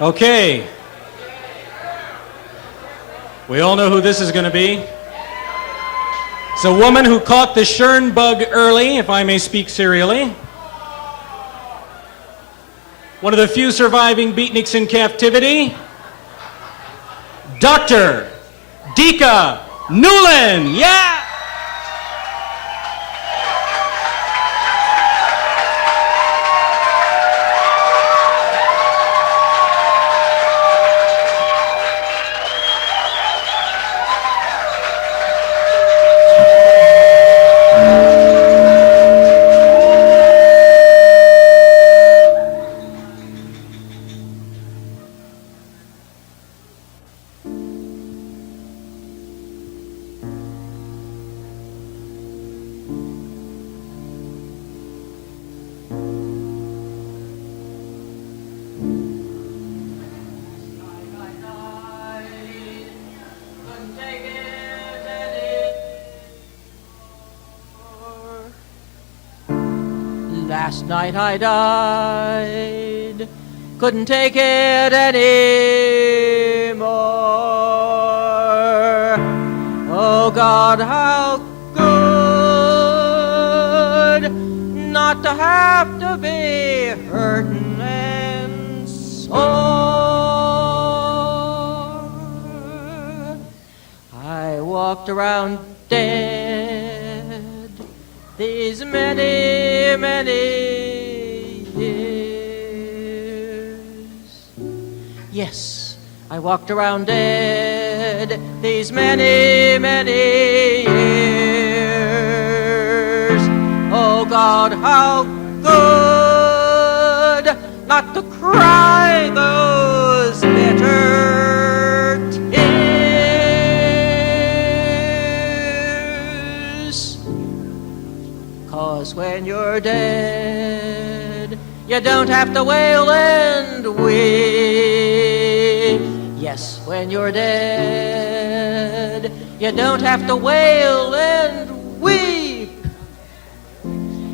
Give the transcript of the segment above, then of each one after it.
Okay. We all know who this is going to be. It's a woman who caught the Schern bug early, if I may speak serially. One of the few surviving beatniks in captivity. Dr. Dika Newlin. Yeah! Last night I died, couldn't take it anymore. Oh God, how good not to have to be hurting and sore. I walked around dead these many, many years. Yes, I walked around dead these many, many years. Oh God, how good not to cry those bitter tears. 'Cause when you're dead, you don't have to wail and weep. Yes, when you're dead, you don't have to wail and weep.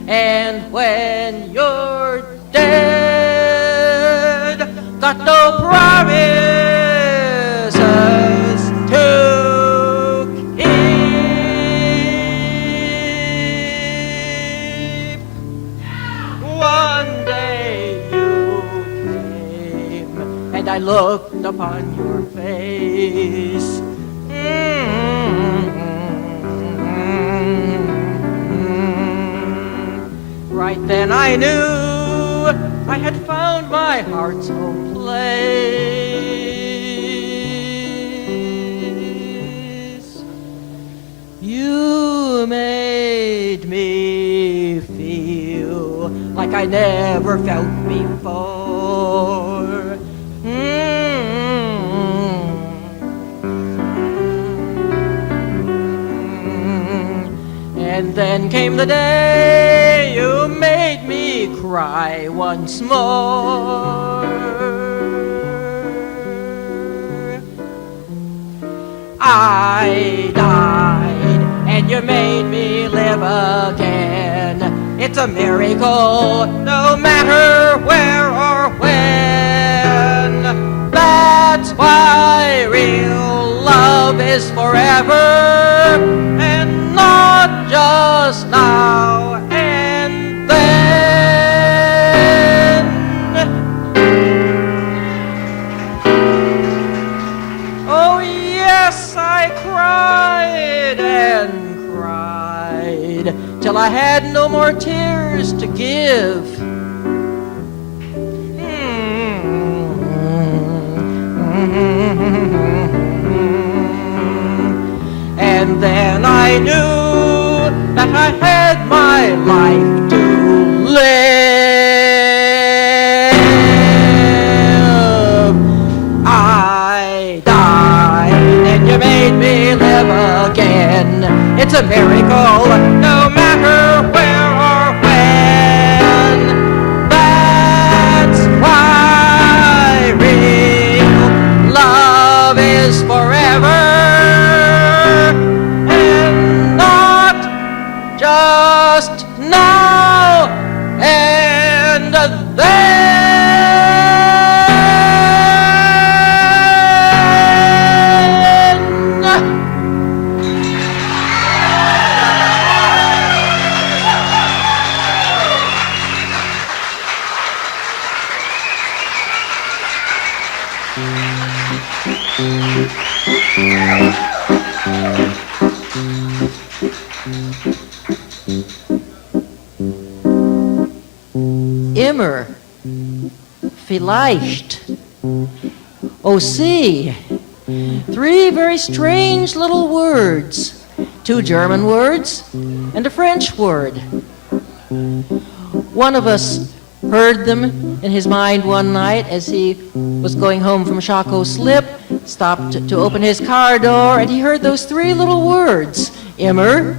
And when you're dead, got no promises to keep. One day you came, and I looked upon your face. Right then I knew I had found my heart's home place. You made me feel like I never felt before. And then came the day you made me cry once more. I died and you made me live again. It's a miracle, no matter where or when. That's why real love is forever, and not just now and then. Oh yes, I cried and cried till I had no more tears to give. And then I knew that I had my life to live. I died and you made me live again. It's a miracle, no matter where or when. That's why real love is forever, and not immer, vielleicht, oh see. Three very strange little words. Two German words and a French word. One of us heard them in his mind one night as he was going home from Chaco Slip, stopped to open his car door, and he heard those three little words, immer,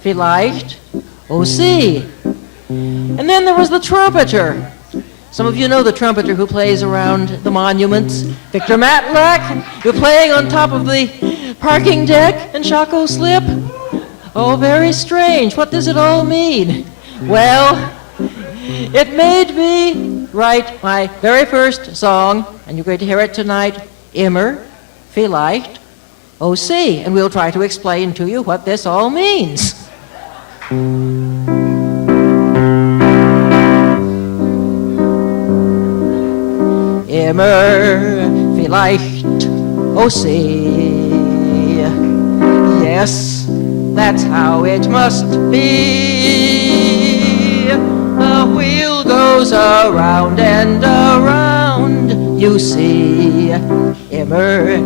vielleicht, oh see. And then there was the trumpeter. Some of you know the trumpeter who plays around the monuments, Victor Matlack, who playing on top of the parking deck in Chaco Slip. Oh, very strange. What does it all mean? Well, it made me write my very first song, and you're going to hear it tonight, immer, vielleicht, oh see, and we'll try to explain to you what this all means. Immer, vielleicht, oh see. Yes, that's how it must be. The wheel goes around and around, you see. Immer,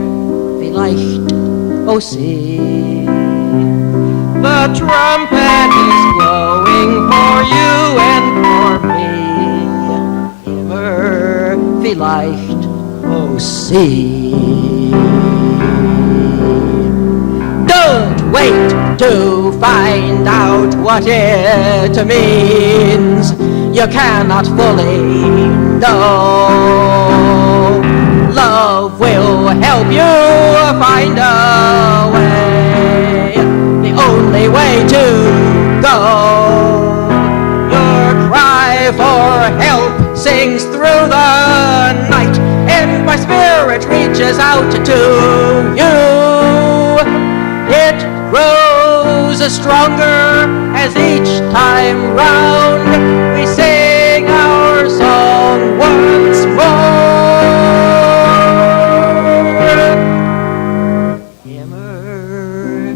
vielleicht, oh see. The trumpet is blowing for you and for me. Immer, vielleicht, oh see. Don't wait to find out what it means. You cannot fully know. Love will help you find a way, the only way to go. Your cry for help sings through the night, and my spirit reaches out to you. It grows stronger as each time round we sing our song once more. Immer,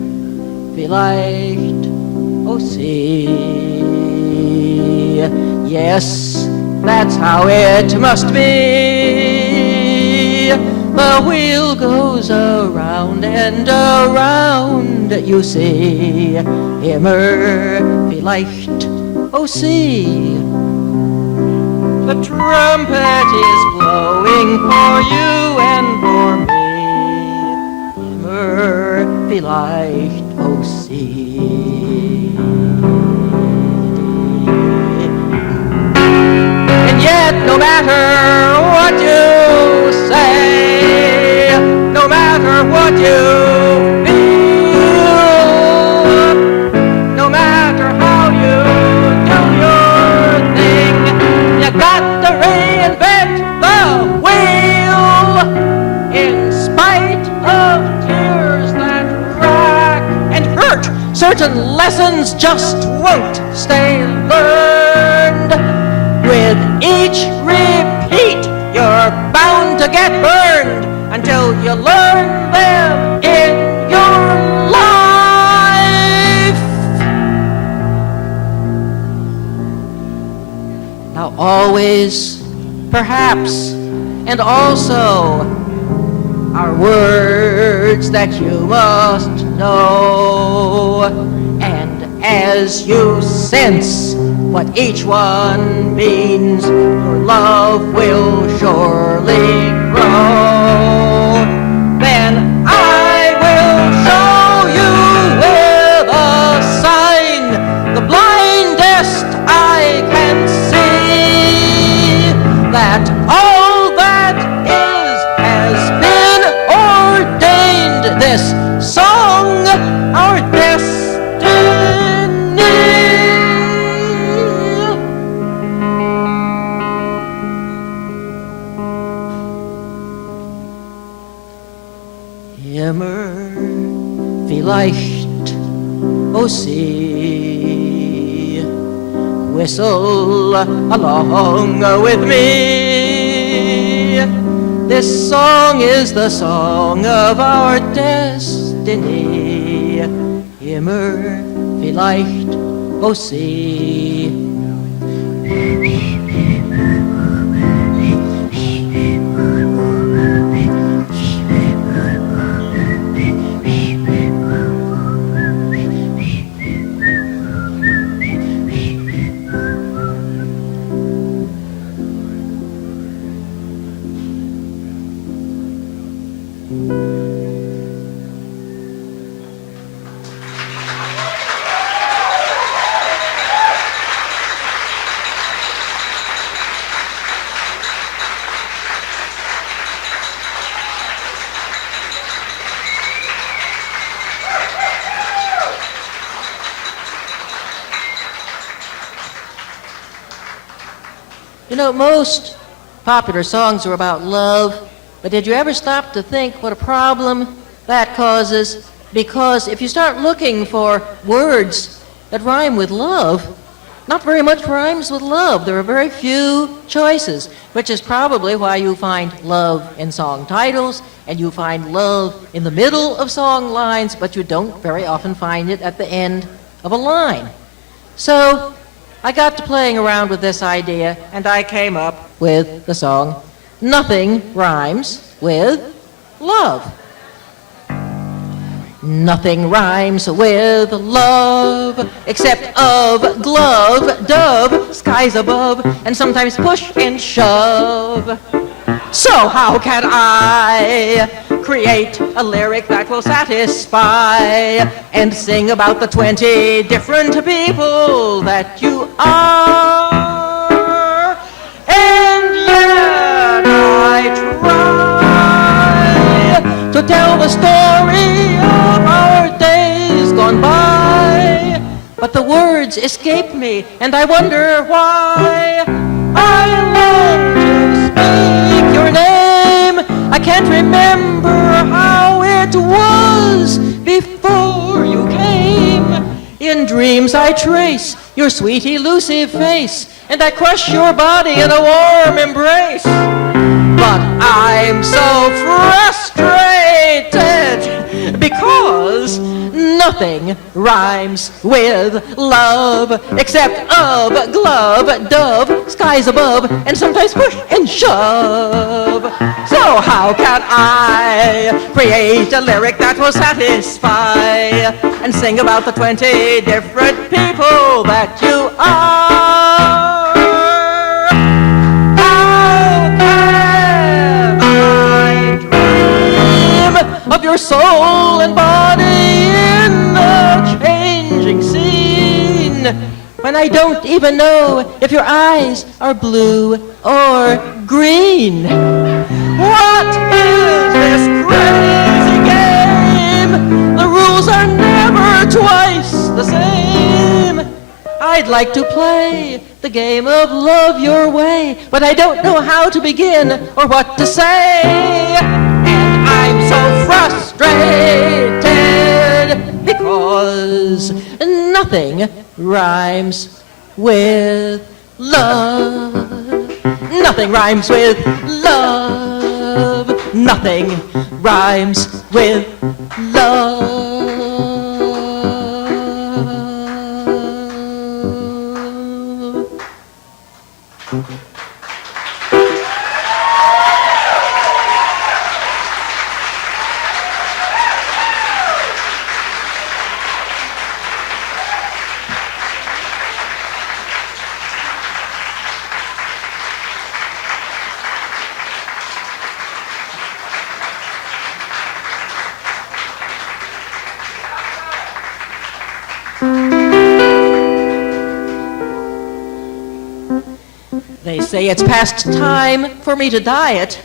vielleicht, oh see. Yes, that's how it must be. The wheel goes around and around, you see. Immer, vielleicht, oh see. The trumpet is blowing for you and for me. Immer, vielleicht, oh see. And yet, no matter what you say, no matter what you feel, no matter how you do your thing, you got to reinvent the wheel. In spite of tears that rack and hurt, certain lessons just won't stay learned. With each repeat, you're bound to get burned until you learn them in your life. Now always, perhaps, and also are words that you must know. And as you sense what each one means, your love will surely grow. Then I will show you with a sign, the blindest eye can see, that all that is has been ordained. This song, our destiny. Immer, vielleicht, oh see. Whistle along with me. This song is the song of our destiny. Immer, vielleicht, oh see. You know, most popular songs are about love, but did you ever stop to think what a problem that causes? Because if you start looking for words that rhyme with love, not very much rhymes with love. There are very few choices, which is probably why you find love in song titles and you find love in the middle of song lines, but you don't very often find it at the end of a line. So I got to playing around with this idea and I came up with the song Nothing Rhymes with Love. Nothing rhymes with love except of, glove, dove, skies above, and sometimes push and shove. So how can I create a lyric that will satisfy and sing about the 20 different people that you are? And yet I try to tell the story of our days gone by, but the words escape me and I wonder why. I long to speak your name, I can't remember how it was before you came. In dreams I trace your sweet elusive face, and I crush your body in a warm embrace. But I'm so frustrated because nothing rhymes with love except of, glove, dove, skies above, and sometimes push and shove. So how can I create a lyric that will satisfy and sing about the 20 different people that you are? Of your soul and body in the changing scene, when I don't even know if your eyes are blue or green. What is this crazy game? The rules are never twice the same. I'd like to play the game of love your way, but I don't know how to begin or what to say. I'm so frustrated because nothing rhymes with love. Nothing rhymes with love. Nothing rhymes with love. They say it's past time for me to diet,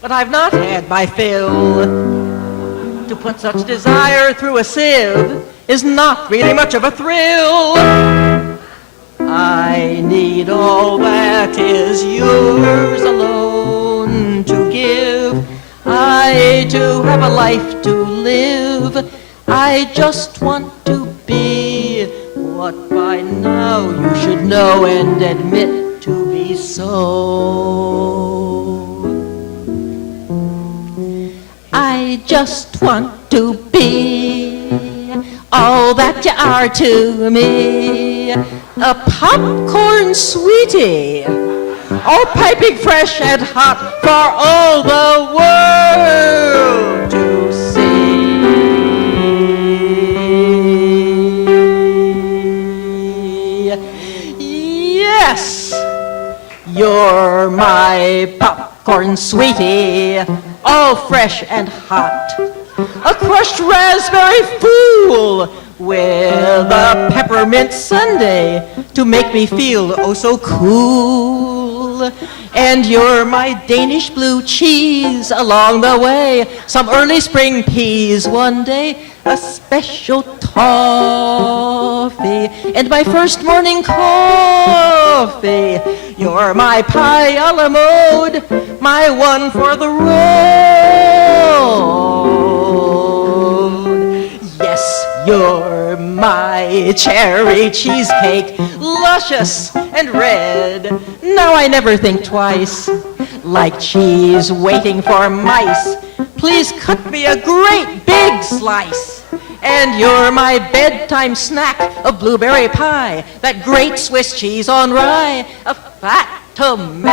but I've not had my fill. To put such desire through a sieve is not really much of a thrill. I need all that is yours alone to give. I too have a life to live. I just want to be what by now you should know and admit to be so. I just want to be all that you are to me. A popcorn sweetie, all piping fresh and hot for all the world to see. Yes, you're my popcorn sweetie, all fresh and hot. A crushed raspberry fool with a peppermint sundae to make me feel oh so cool. And you're my Danish blue cheese along the way, some early spring peas one day, a special toy. coffee and my first morning coffee. You're my pie a la mode, my one for the road. Yes, you're my cherry cheesecake, luscious and red. Now I never think twice, like cheese waiting for mice. Please cut me a great big slice. And you're my bedtime snack of blueberry pie, that great Swiss cheese on rye, a fat tomato,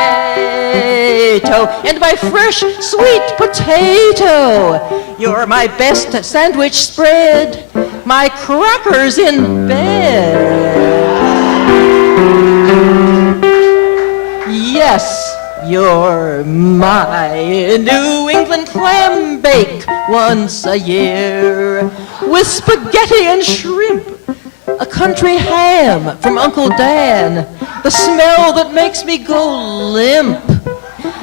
and my fresh sweet potato. You're my best sandwich spread, my crackers in bed. Yes, you're my New England clam bake once a year, with spaghetti and shrimp, a country ham from Uncle Dan, the smell that makes me go limp.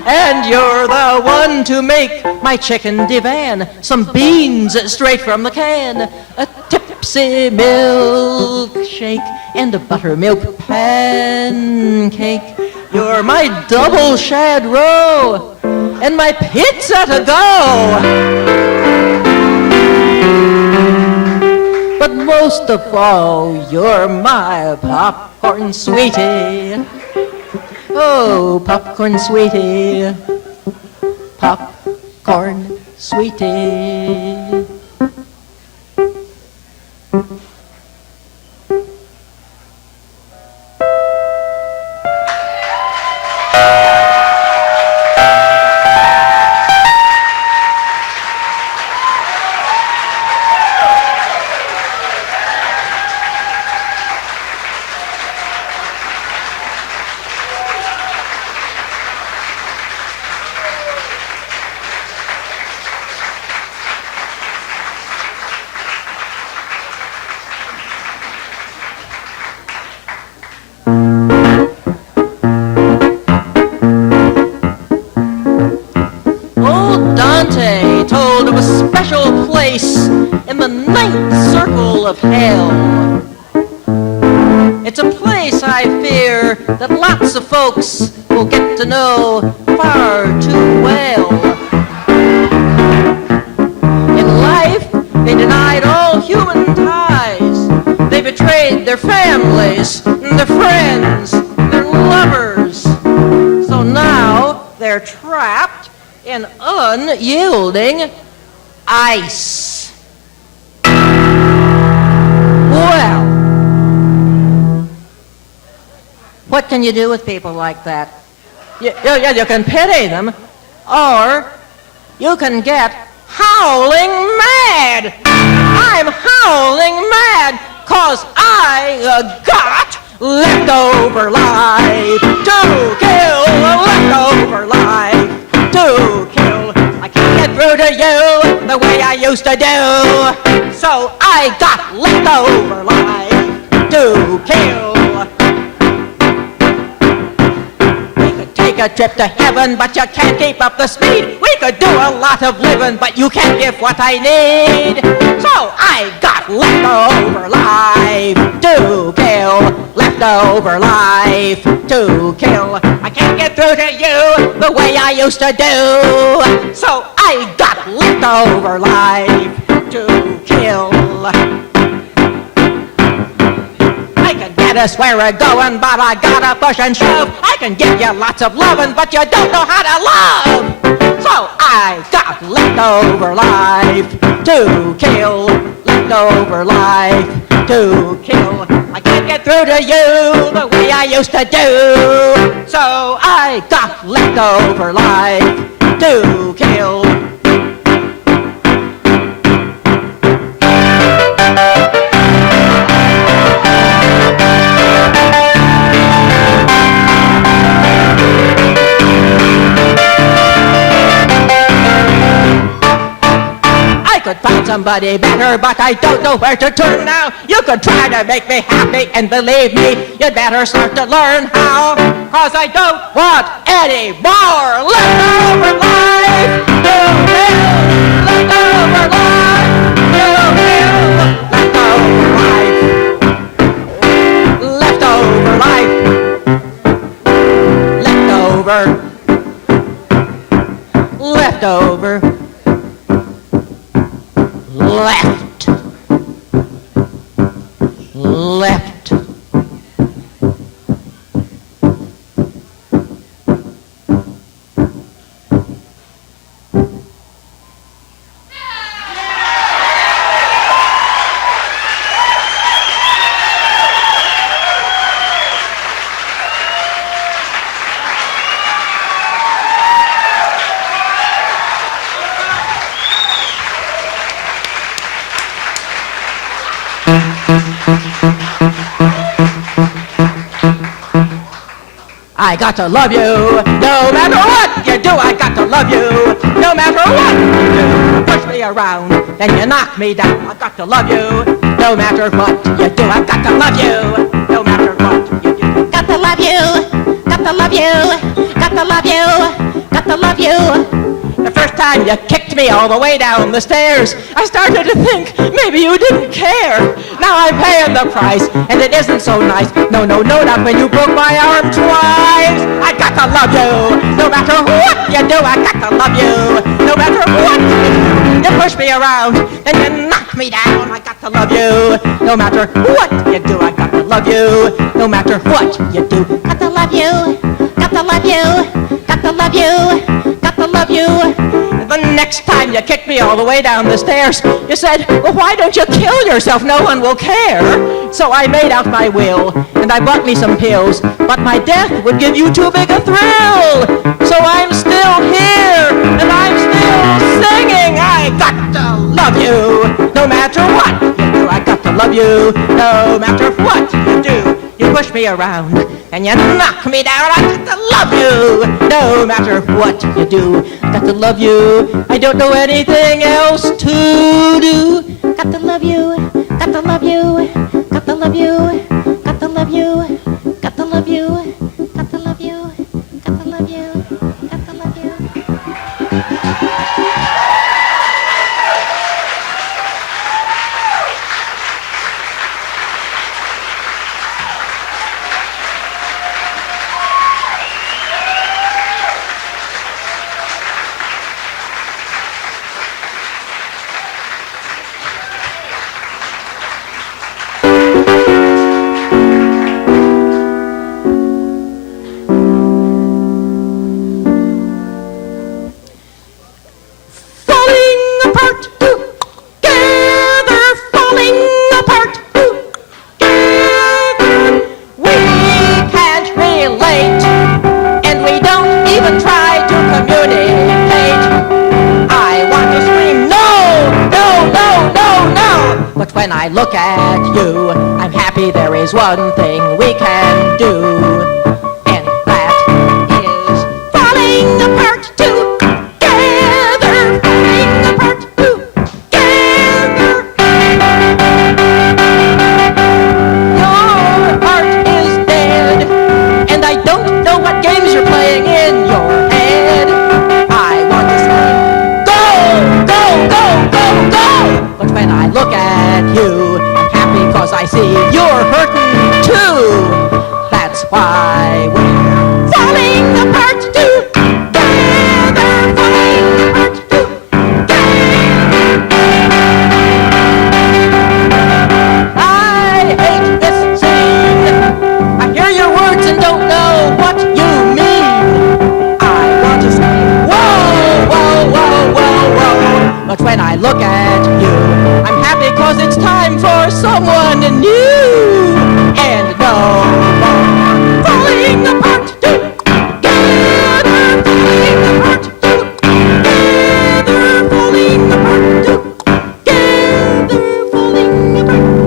And you're the one to make my chicken divan, some beans straight from the can, a tipsy milkshake, and a buttermilk pancake. You're my double shad roe, and my pizza to go. But most of all, you're my popcorn sweetie. Oh, popcorn sweetie, popcorn sweetie. In the ninth circle of hell. It's a place I fear that lots of folks will get to know far too well. In life, they denied all human ties. They betrayed their families, their friends, their lovers. So now they're trapped in unyielding ice. Well, what can you do with people like that? You can pity them, or you can get howling mad. I'm howling mad 'cause I got leftover life to kill, leftover life to kill. I can't get through to you the way I used to do, so I got leftover life to kill. We could take a trip to heaven, but you can't keep up the speed. We could do a lot of living, but you can't give what I need. So I got leftover life to kill, leftover life to kill. I can't get through to you the way I used to do, so I got leftover life to kill. I can get us where we're going, but I gotta push and shove. I can give you lots of loving, but you don't know how to love. So I got leftover life to kill, leftover life to kill. I can't get through to you the way I used to do, so I got leftover life to kill. Could find somebody better, but I don't know where to turn now. You could try to make me happy, and believe me, you'd better start to learn how. 'Cause I don't want any more leftover life to live, leftover life to live, leftover life over. Left over. Left. Left. I got to love you, no matter what you do, I got to love you, no matter what you do. Push me around, then you knock me down, I got to love you, no matter what you do, I got to love you, no matter what you do. Got to love you, got to love you, got to love you, got to love you. The first time you kicked me all the way down the stairs, I started to think maybe you didn't care. Now I'm paying the price, and it isn't so nice. No, no, no, not when you broke my arm twice. I got to love you, no matter what you do. I got to love you, no matter what you do. You push me around, then you knock me down. I got to love you, no matter what you do. I got to love you, no matter what you do. Got to love you, got to love you, got to love you, got to love you. The next time you kicked me all the way down the stairs, you said, well, why don't you kill yourself? No one will care. So I made out my will, and I bought me some pills, but my death would give you too big a thrill. So I'm still here, and I'm still singing. I got to love you, no matter what you do. I got to love you, no matter what you do. You push me around, and you knock me down. I got to love you, no matter what you do. Got to love you, I don't know anything else to do. Got to love you, got to love you, got to love you, got to love you, got to love you, got to love you, got to love you, got to love you. When I look at you, I'm happy there is one thing we can do, and that is falling apart together, falling apart together. Your heart is dead, and I don't know what games you're playing in your head. I want to scream, go, go, go, go, go! But when I look at you, I'm happy cause I see you're hurting too. That's why we're falling apart together, falling apart together. I hate this scene. I hear your words and don't know what you mean. I want to scream, whoa, whoa, whoa, whoa, whoa. But when I look at you, I'm happy cause it's time for someone new. And no more falling apart together, falling apart together, falling apart together, falling apart together.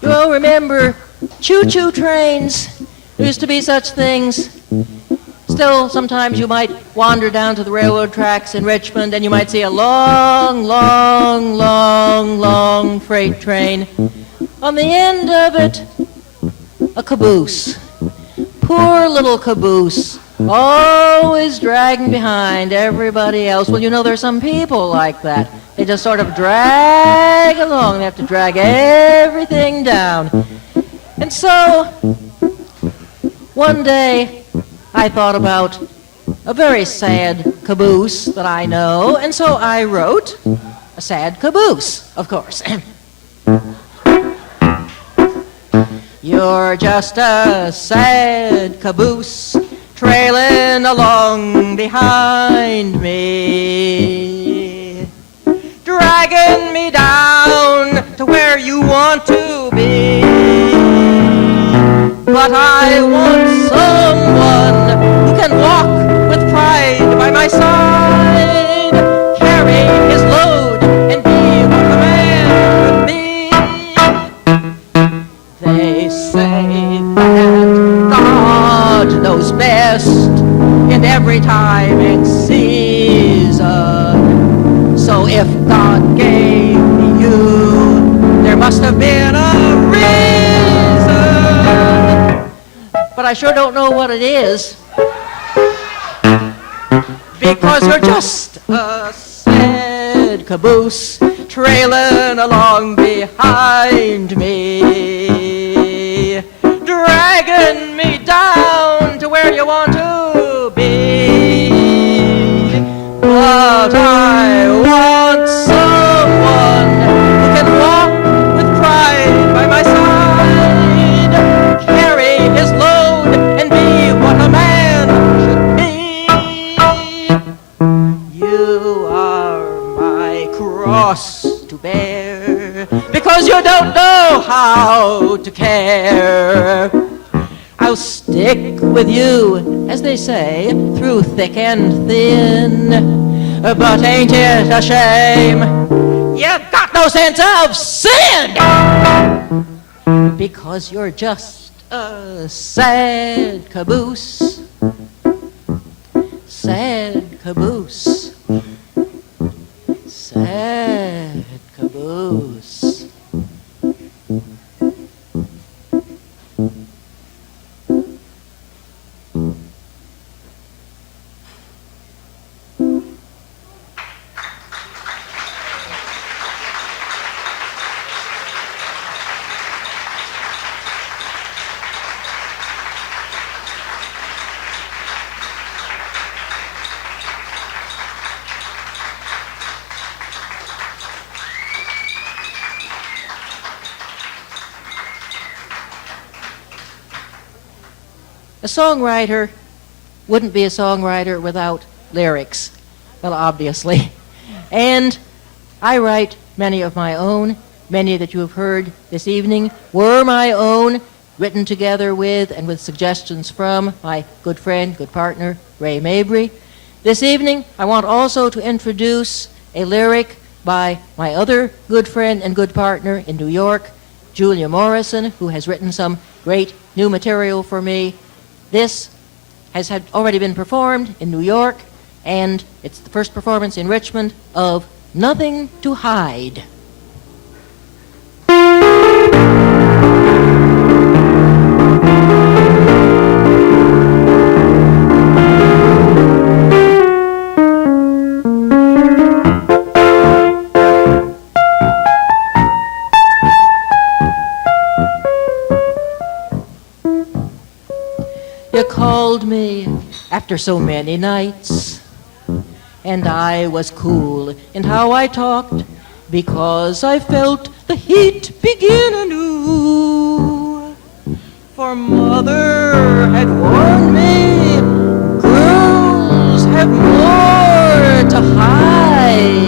You'll remember choo-choo trains. There used to be such things. Still, sometimes you might wander down to the railroad tracks in Richmond and you might see a long, long, long, long freight train. On the end of it, a caboose. Poor little caboose, always dragging behind everybody else. Well, you know, there's some people like that. They just sort of drag along. They have to drag everything down. And so, one day, I thought about a very sad caboose that I know, and so I wrote a sad caboose, of course. You're just a sad caboose trailing along behind me, dragging me down to where you want to be. But I want someone who can walk with pride by my side, carry his load and be what a man should be. They say that God knows best in every time and season. So if God gave me you, there must have been a reason. But I sure don't know what it is. Because you're just a sad caboose trailing along behind me, dragging me down to where you want to be. But I want someone who can walk with pride by my side, carry his load and be what a man should be. You are my cross to bear, because you don't know how to care. I'll stick with you, as they say, through thick and thin. But ain't it a shame you got no sense of sin? Because you're just a sad caboose. Sad caboose. Sad caboose. A songwriter wouldn't be a songwriter without lyrics, well, obviously. And I write many of my own. Many that you have heard this evening were my own, written together with and with suggestions from my good friend, good partner, Ray Mabry. This evening, I want also to introduce a lyric by my other good friend and good partner in New York, Julia Morrison, who has written some great new material for me. This has already been performed in New York, and it's the first performance in Richmond of Nothing to Hide. You called me after so many nights, and I was cool in how I talked, because I felt the heat begin anew. For mother had warned me, girls have more to hide.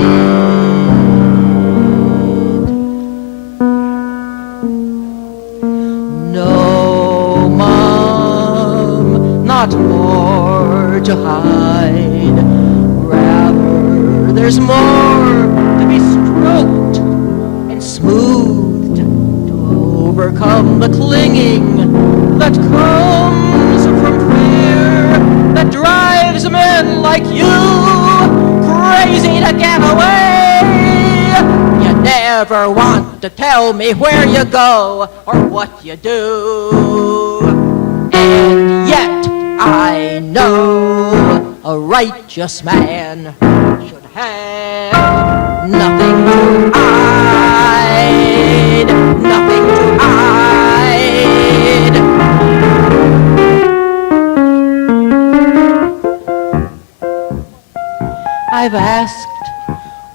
No, Mom, not more to hide. Rather, there's more to be stroked and smoothed to overcome the clinging that comes from fear that drives like you, crazy to get away. You never want to tell me where you go or what you do. And yet I know a righteous man should have nothing to hide, nothing to hide. I've asked,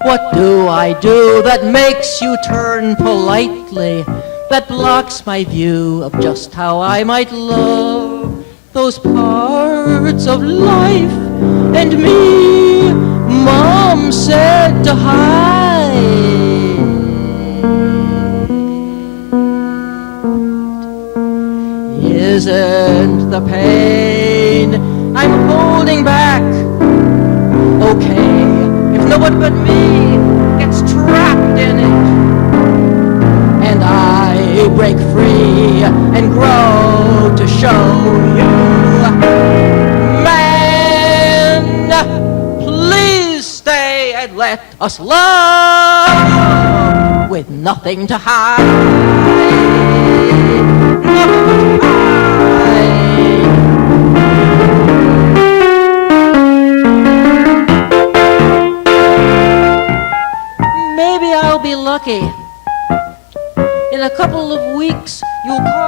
what do I do that makes you turn politely, that blocks my view of just how I might love those parts of life and me Mom said to hide? Isn't the pain I'm holding back okay if no one but me gets trapped in it and I break free and grow to show you, man, please stay and let us love with nothing to hide, nothing to hide. Maybe I'll be lucky. In a couple of weeks, you'll call